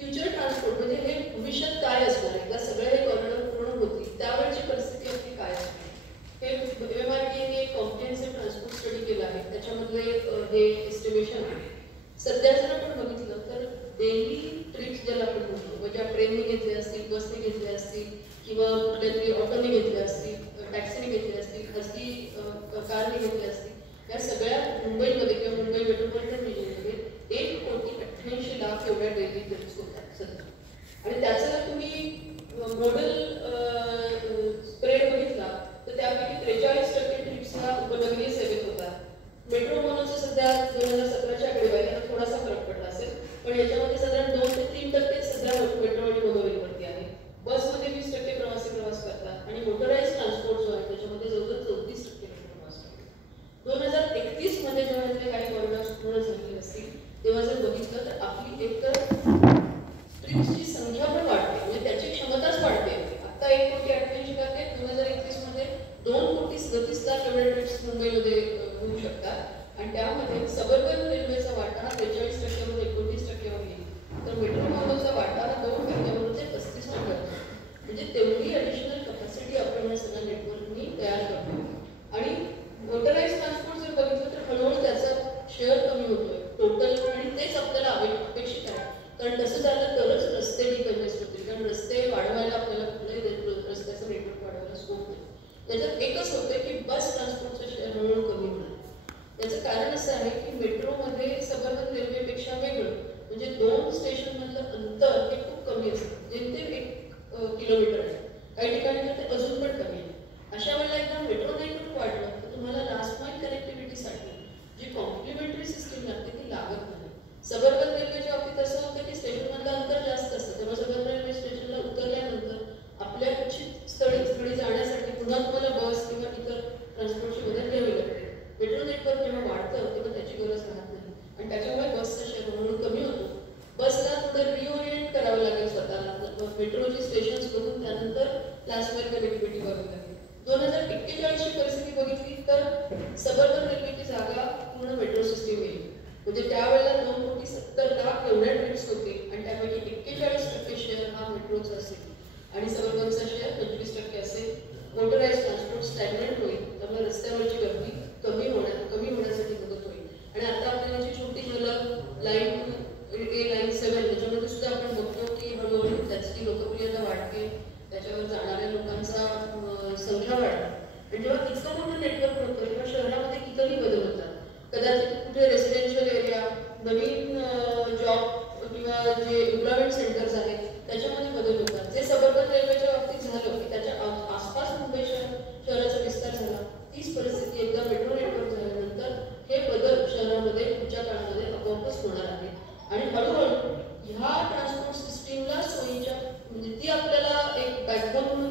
Future transport म्हणजे हे भविष्यात काय असणार आहे, त्या सगळ्या हे कॉरिडॉर पूर्ण होतील त्यावेळची परिस्थिती आपली काय असणार. हे MMRDA एक कॉम्प्रिहेन्सिव्ह ट्रान्सपोर्ट स्टडी केला आहे, त्याच्यामधले हे एस्टिमेशन आहे. सध्या जर आपण बघितलं तर डेली ट्रिप्स ज्याला आपण म्हणतो, म्हणजे ट्रेनने घेतले असतील, बसने घेतले असतील, किंवा कुठल्या तरी ऑटोने घेतले असतील, टॅक्सीने घेतले असतील, खाजगी कारने घेतले असतील, या सगळ्या मुंबईमध्ये किंवा मुंबई मेट्रोपॉलिटन रिजनमध्ये 1,88,00,000 एवढ्या डेली ट्रिप्स होतात सध्या. आणि त्याचा तुम्ही मॉडेल स्प्रेड बघितला तर त्यापैकी 43% ट्रिप्स ह्या उपनगरीय सेवेत होतात. मेट्रो मोनोचं सध्या 2017च्या आकडेवारीला थोडासा फरक पडला असेल, पण याच्यामध्ये साधारण 2 ते 3% सध्या मेट्रो आणि मोनोरेलवरती आहे. बसमध्ये 20% प्रवासी प्रवास करतात आणि मोटराइज ट्रान्सपोर्ट जो आहे त्याच्यामध्ये जवळजवळ 34% प्रवास करतात. 2031 मध्ये जेव्हा हे काही कॉरिडॉर्स पूर्ण झालेले असतील तेव्हा जर बघितलं तर आपली एकतर ट्रिप्सची संख्या पण वाढते, म्हणजे त्याची क्षमताच वाढते. आता 1,88,00,000 करते, 2031 मध्ये 2,37,00,000 एवढे ट्रिप्स मुंबईमध्ये होऊ शकतात. आणि त्यामध्ये सबर्बन रेल्वेचा वाटा हा 43% वरून 29% येईल, तर मेट्रो मोनोचा वाटा हा 2% ते 35% म्हणजे तेवढी ॲडिशनल कपॅसिटी आपण या सगळ्या नेटवर्कनी तयार करतो. आणि मोटराइज ट्रान्सपोर्ट जर बघितलं तर हळूहळू त्याचा शेअर कमी होतोय टोटल, आणि तेच आपल्याला अपेक्षित आहे. कारण तसं झालं तरच रस्ते डिकन्जेस्ट होतील, कारण रस्ते वाढवायला आपल्याला कुठल्याही रस्त्याचं नेटवर्क वाढवायला स्कोप नाही. त्याच्यात एकच होतं की बस ट्रान्सपोर्टचं शेअर हळूहळू कमी होणार. त्याचं कारण असं आहे की मेट्रोमध्ये सबर्बन रेल्वेपेक्षा वेगळं म्हणजे 2 स्टेशनमधलं अंतर हे खूप कमी असतं, जेमतेम 1 किलोमीटर आहे, काही ठिकाणी तर ते अजून पण कमी आहे. अशा वेळेला एकदा मेट्रो नेटवर्क वाढलं तर तुम्हाला लास्ट माईल कनेक्टिव्हिटीसाठी जी कॉम्प्लिमेंटरी सिस्टीम लागते ती लागत नाही. सबर्बन रेल्वेच्या बाबतीत असं होतं की स्टेशनमधलं अंतर जास्त असतं, तेव्हा सबर्बन रेल्वे स्टेशनला उतरल्यानंतर आपल्या इच्छित स्थळी जाण्यासाठी पुन्हा तुम्हाला बस किंवा इतर ट्रान्सपोर्टची मदत घ्यावी लागते. मेट्रो नेटवर्क जेव्हा वाढतं तेव्हा त्याची गरज राहत नाही आणि त्याच्यामुळे बसचा शेअर हळूहळू कमी होतो. बसला थोडं रिओरिएंट करावं लागेल स्वतःला, मेट्रोची स्टेशन्स बघून त्यानंतर लास्ट माईल कनेक्टिव्हिटी बघावी लागेल. 2041ची परिस्थिती बघितली तर सबर्बन रेल्वेची जागा पूर्ण मेट्रो सिस्टीम येईल, म्हणजे त्यावेळेला 2,70,00,000 एवढ्या ट्रिप्स होतील आणि त्यापैकी 41% शेअर हा मेट्रोचा असेल आणि सबर्बनचा शेअर 25% असेल. मोटराइज ट्रान्सपोर्ट स्टॅग्नंट होईल, त्यामुळे रस्त्यावरची गर्दी कमी होण्यासाठी मदत होईल. आणि आता आपल्याला जी छोटी झलक लाईन A लाईन 7 त्याच्यामध्ये सुद्धा आपण बघतो की हळूहळू त्याची लोकप्रियता वाढते, त्याच्यावर जाणाऱ्या लोकांचा संख्या वाढते. आणि जेव्हा इतकं मोठं नेटवर्क होतं तेव्हा शहरामध्ये कितीही बदल होतात. कदाचित कुठे रेसिडेन्शियल एरिया, नवीन जॉब किंवा जे एम्प्लॉयमेंट सेंटर्स आहेत त्याच्यामध्ये बदल होतात. जे सबर्बन रेल्वेच्या बाबतीत झालं की त्याच्या आसपास मुंबई शहराचा विस्तार झाला, तीच परिस्थिती एकदा मेट्रो नेटवर्क झाल्यानंतर हे बदल शहरामध्ये पुढच्या काळामध्ये आपोआपच होणार आहे. आणि हळूहळू ह्या ट्रान्सपोर्ट सिस्टीमला सोयीच्या म्हणजे ती आपल्याला एक बॅकबोन